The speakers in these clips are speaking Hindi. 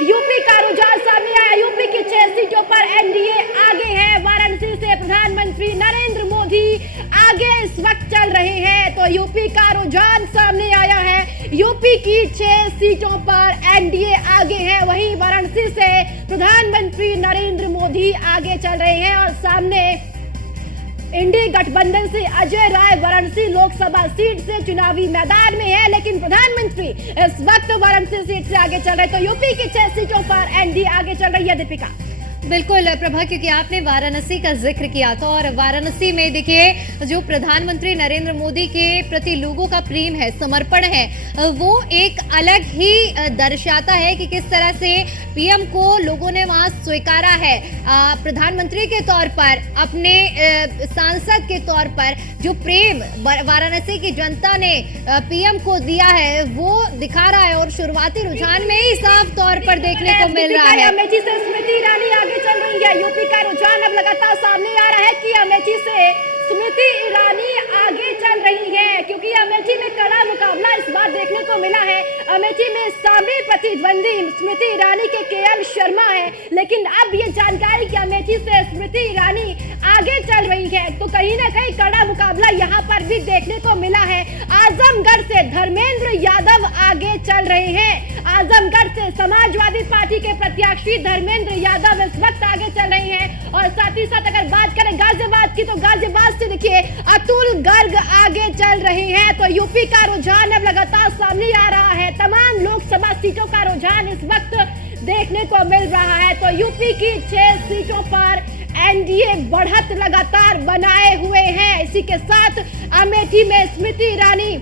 यूपी का रुझान सामने आया। यूपी की 6 सीटों पर एनडीए आगे है। वाराणसी से प्रधानमंत्री नरेंद्र मोदी आगे इस वक्त चल रहे हैं। तो यूपी का रुझान सामने आया है। यूपी की 6 सीटों पर एनडीए आगे है। वहीं वाराणसी से प्रधानमंत्री नरेंद्र मोदी आगे चल रहे हैं और सामने इंडी गठबंधन से अजय राय वाराणसी लोकसभा सीट से चुनावी मैदान में है, लेकिन प्रधानमंत्री इस वक्त वाराणसी सीट से आगे चल रहे। तो यूपी की 6 सीटों पर एनडीए आगे चल रही है। दीपिका। बिल्कुल प्रभा, क्योंकि आपने वाराणसी का जिक्र किया था और वाराणसी में देखिए जो प्रधानमंत्री नरेंद्र मोदी के प्रति लोगों का प्रेम है, समर्पण है, वो एक अलग ही दर्शाता है कि किस तरह से पीएम को लोगों ने वहां स्वीकारा है। प्रधानमंत्री के तौर पर, अपने सांसद के तौर पर जो प्रेम वाराणसी की जनता ने पीएम को दिया है वो दिखा रहा है और शुरुआती रुझान में ही साफ तौर पर देखने को मिल रहा है। अमेठी से स्मृति ईरानी आगे चल रही है। यूपी का रुझान अब लगातार सामने आ रहा है कि अमेठी से स्मृति ईरानी आगे चल रही है, क्योंकि अमेठी में कड़ा मुकाबला इस बार देखने को मिला है। अमेठी में सामने प्रतिद्वंदी स्मृति ईरानी के केएल शर्मा है, लेकिन अब ये जानकारी कि अमेठी से स्मृति ईरानी आगे चल रही है, तो कहीं ना कहीं कड़ा मुकाबला यहाँ पर भी देखने को मिला है। आजमगढ़ से धर्मेंद्र यादव आगे चल रहे हैं। आजमगढ़ से समाजवादी पार्टी के प्रत्याशी धर्मेंद्र यादव इस वक्त आगे चल रहे हैं और साथ ही साथ अगर बात करें गाजियाबाद की, तो गाजियाबाद से देखिए अतुल गर्ग आगे चल रहे हैं। तो यूपी का रुझान अब लगातार सामने आ रहा है। तमाम लोकसभा सीटों का रुझान इस वक्त देखने को मिल रहा है। तो यूपी की 6 सीटों पर एनडीए बढ़त लगातार बनाए हुए हैं। इसी के साथ अमेठी में स्मृति ईरानी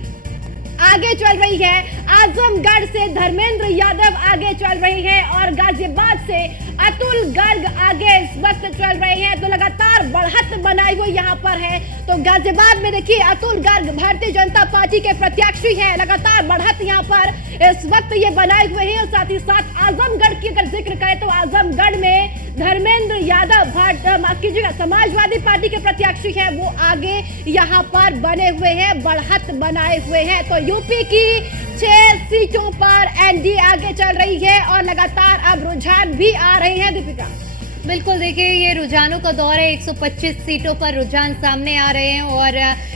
आगे चल रही है, आजमगढ़ से धर्मेंद्र यादव आगे चल रहे हैं और गाजियाबाद से अतुल गर्ग आगे इस वक्त चल रहे हैं। तो लगातार बढ़त बनाई हुई यहाँ पर है। तो गाजियाबाद में देखिए अतुल गर्ग भारतीय जनता पार्टी के प्रत्याशी हैं। लगातार बढ़त यहाँ पर इस वक्त ये बनाए हुए हैं और साथ ही साथ आजमगढ़ की अगर जिक्र करें तो आजमगढ़ में धर्मेंद्र यादव समाजवादी पार्टी के प्रत्याशी हैं, वो आगे यहाँ पर बने हुए हैं, बढ़त बनाए हुए हैं। तो यूपी की 6 सीटों पर एनडीए आगे चल रही है और लगातार अब रुझान भी आ रहे हैं। दीपिका। बिल्कुल, देखिए ये रुझानों का दौर है। 125 सीटों पर रुझान सामने आ रहे हैं और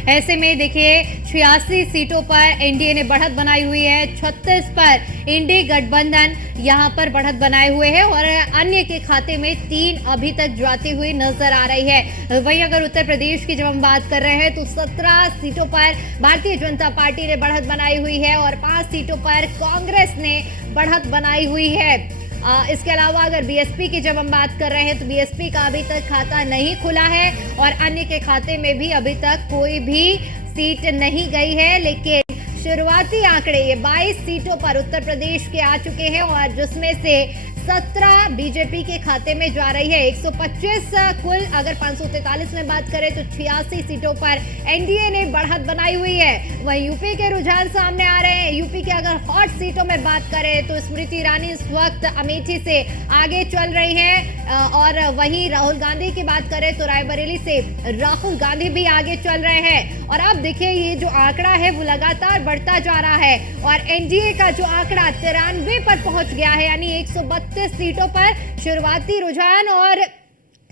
ऐसे में देखिए 86 सीटों पर एनडीए ने बढ़त बनाई हुई है। 36 पर इंडी गठबंधन यहां पर बढ़त बनाए हुए हैं और अन्य के खाते में 3 अभी तक जाती हुई नजर आ रही है। वहीं अगर उत्तर प्रदेश की जब हम बात कर रहे हैं तो 17 सीटों पर भारतीय जनता पार्टी ने बढ़त बनाई हुई है और 5 सीटों पर कांग्रेस ने बढ़त बनाई हुई है। इसके अलावा अगर बीएसपी की जब हम बात कर रहे हैं तो बीएसपी का अभी तक खाता नहीं खुला है और अन्य के खाते में भी अभी तक कोई भी सीट नहीं गई है। लेकिन शुरुआती आंकड़े ये 22 सीटों पर उत्तर प्रदेश के आ चुके हैं और जिसमें से 17 बीजेपी के खाते में जा रही है। 125 कुल अगर 543 में बात करें तो 86 सीटों पर एनडीए ने बढ़त बनाई हुई है। वहीं यूपी के रुझान सामने आ रहे हैं। यूपी के अगर हॉट सीटों में बात करें तो स्मृति ईरानी इस वक्त अमेठी से आगे चल रही हैं और वहीं राहुल गांधी की बात करें तो रायबरेली से राहुल गांधी भी आगे चल रहे हैं। और अब देखिए ये जो आंकड़ा है वो लगातार बढ़ता जा रहा है और एनडीए का जो आंकड़ा 93 पर पहुंच गया है, यानी 132 सीटों पर शुरुआती रुझान और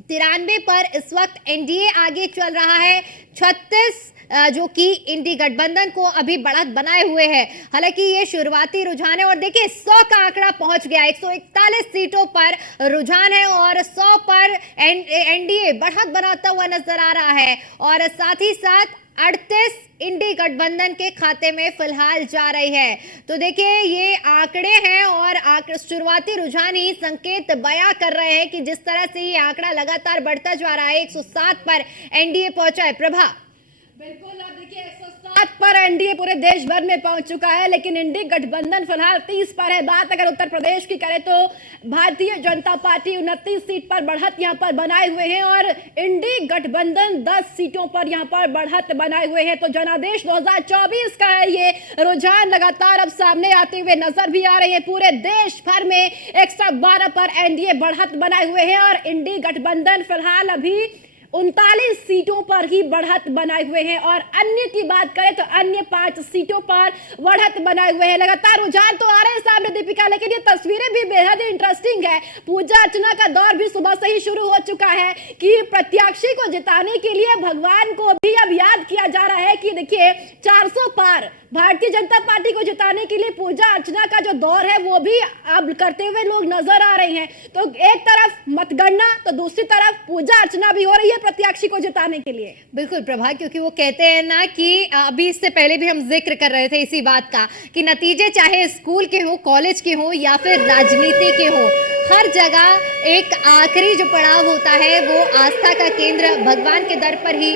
93 पर इस वक्त एनडीए आगे चल रहा है। 36 जो कि इंडी गठबंधन को अभी बढ़त बनाए हुए हैं। हालांकि ये शुरुआती रुझान है और देखिए 100 का आंकड़ा पहुंच गया। 141 सीटों पर रुझान है और 100 पर एनडीए बढ़त बनाता हुआ नजर आ रहा है और साथ ही साथ 38 इंडी गठबंधन के खाते में फिलहाल जा रही है। तो देखिए ये आंकड़े हैं और शुरुआती रुझान ही संकेत बयां कर रहे हैं कि जिस तरह से ये आंकड़ा लगातार बढ़ता जा रहा है। 107 पर एनडीए पहुंचा है। प्रभा। बिल्कुल, आप देखिए 107 पर एनडीए पूरे देश भर में पहुंच चुका है, लेकिन इंडी गठबंधन फिलहाल 30 पर है। बात अगर उत्तर प्रदेश की करें तो भारतीय जनता पार्टी 29 सीट पर बढ़त यहां पर बनाए हुए हैं और इंडी गठबंधन 10 सीटों पर यहां पर बढ़त बनाए हुए हैं। तो जनादेश 2024 का है ये रुझान लगातार अब सामने आते हुए नजर भी आ रहे हैं। पूरे देश भर में 112 पर एनडीए बढ़त बनाए हुए हैं और इंडी गठबंधन फिलहाल अभी 39 सीटों पर ही बढ़त बनाए हुए हैं और अन्य की बात करें तो अन्य 5 सीटों पर बढ़त बनाए हुए हैं। लगातार रुझान तो आ रहे हैं सामने दीपिका, लेकिन ये तस्वीरें भी बेहद ही इंटरेस्टिंग है। पूजा अर्चना का दौर भी सुबह से ही शुरू हो चुका है कि प्रत्याशी को जिताने के लिए भगवान को भी अब याद किया जा रहा है कि देखिए 400 पार भारतीय जनता पार्टी को जिताने के लिए पूजा अर्चना का जो दौर है वो भी अब करते हुए लोग नजर आ रहे हैं। तो एक तरफ मतगणना तो दूसरी तरफ पूजा अर्चना भी हो रही है प्रत्याशी को जिताने के लिए। बिल्कुल प्रभा, क्योंकि वो कहते हैं ना कि अभी इससे पहले भी हम जिक्र कर रहे थे इसी बात का कि नतीजे चाहे स्कूल के हो, कॉलेज के हो या फिर राजनीति के हो, हर जगह एक आखिरी जो पड़ाव होता है वो आस्था का केंद्र भगवान के दर पर ही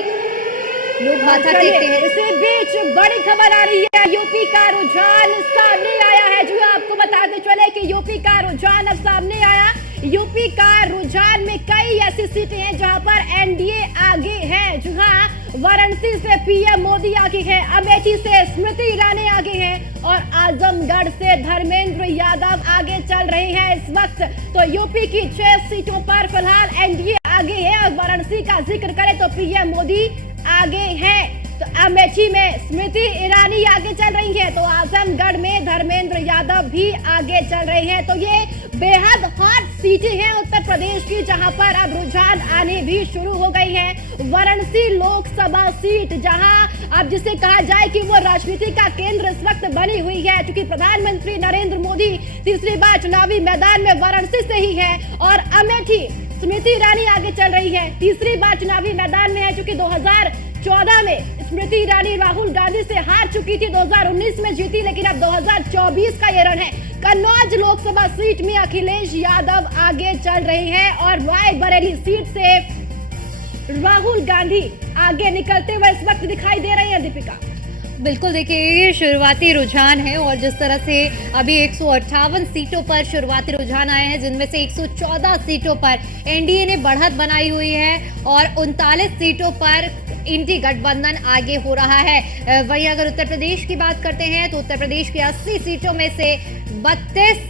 लोग माथा टेकते हैं। इसी बीच बड़ी खबर आ रही है, यूपी का रुझान सामने आया है। जो आपको बताते चले कि यूपी का रुझान अब सामने आया। यूपी का रुझान में कई ऐसी सीटें हैं जहां पर एनडीए आगे है। जहां वाराणसी से पीएम मोदी आगे है, अमेठी से स्मृति ईरानी आगे हैं और आजमगढ़ से धर्मेंद्र यादव आगे चल रहे हैं इस वक्त। तो यूपी की 6 सीटों पर फिलहाल एनडीए आगे है और वाराणसी का जिक्र करें तो पीएम मोदी आगे हैं। तो अमेठी में स्मृति ईरानी आगे चल रही है, तो आजमगढ़ में धर्मेंद्र यादव भी आगे चल रहे हैं। तो ये बेहद हॉट सीटें हैं उत्तर प्रदेश की, जहां पर अब रुझान आने भी शुरू हो गई हैं। वाराणसी लोकसभा सीट जहां अब जिसे कहा जाए कि वो राजनीति का केंद्र इस वक्त बनी हुई है, क्योंकि प्रधानमंत्री नरेंद्र मोदी तीसरी बार चुनावी मैदान में वाराणसी से ही है। और अमेठी स्मृति ईरानी आगे चल रही है, तीसरी बार चुनावी मैदान में है, क्योंकि 2014 में स्मृति ईरानी राहुल गांधी से हार चुकी थी, 2019 में जीती, लेकिन अब 2024 का ये रण है। कन्नौज लोकसभा सीट में अखिलेश यादव आगे चल रहे हैं और रायबरेली सीट से राहुल गांधी आगे निकलते हुए इस वक्त दिखाई दे रहे हैं। दीपिका, बिल्कुल, देखिए ये शुरुआती रुझान है और जिस तरह से अभी 158 सीटों पर शुरुआती रुझान आए हैं, जिनमें से 114 सीटों पर एनडीए ने बढ़त बनाई हुई है और 39 सीटों पर इंडी गठबंधन आगे हो रहा है। वहीं अगर उत्तर प्रदेश की बात करते हैं तो उत्तर प्रदेश की 80 सीटों में से 32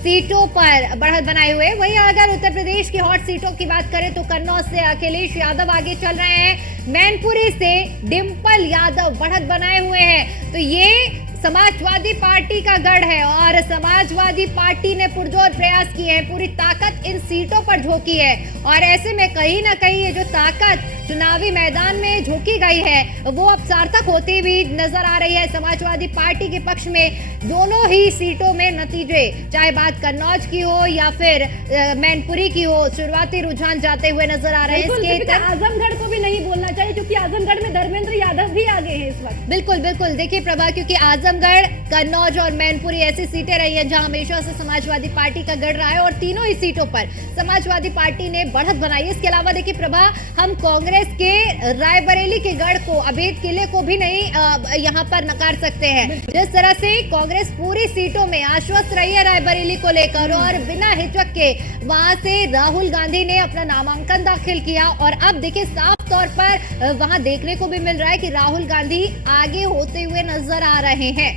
सीटों पर बढ़त बनाए हुए। वहीं अगर उत्तर प्रदेश की हॉट सीटों की बात करें तो कन्नौज से अखिलेश यादव आगे चल रहे हैं, मैनपुरी से डिंपल यादव बढ़त बनाए हुए हैं। तो ये समाजवादी पार्टी का गढ़ है और समाजवादी पार्टी ने पुरजोर प्रयास किए हैं, पूरी ताकत इन सीटों पर झोंकी है और ऐसे में कहीं ना कहीं ये जो ताकत चुनावी मैदान में झोंकी गई है वो अब सार्थक होती हुई नजर आ रही है। समाजवादी पार्टी के पक्ष में दोनों ही सीटों में नतीजे, चाहे बात कन्नौज की हो या फिर मैनपुरी की हो, शुरुआती रुझान जाते हुए नजर आ रहे हैं। इसके आजमगढ़ को भी नहीं बोलना चाहिए, क्योंकि आजमगढ़ में धर्मेंद्र यादव भी आगे हैं इस वक्त। बिल्कुल बिल्कुल, देखिए प्रभा, क्योंकि आजमगढ़, कन्नौज और मैनपुरी ऐसी सीटें रही है जहां हमेशा से समाजवादी पार्टी का गढ़ रहा है और तीनों ही सीटों पर समाजवादी पार्टी ने बढ़त बनाई है। इसके अलावा देखिए प्रभा, हम कांग्रेस के रायबरेली के गढ़ को, अभेद किले को भी नहीं यहां पर नकार सकते हैं। जिस तरह से कांग्रेस पूरी सीटों में आश्वस्त रही है रायबरेली को लेकर और बिना हिचक के वहां से राहुल गांधी ने अपना नामांकन दाखिल किया और अब देखिए साफ तौर पर वहां देखने को भी मिल रहा है कि राहुल गांधी आगे होते हुए नजर आ रहे हैं।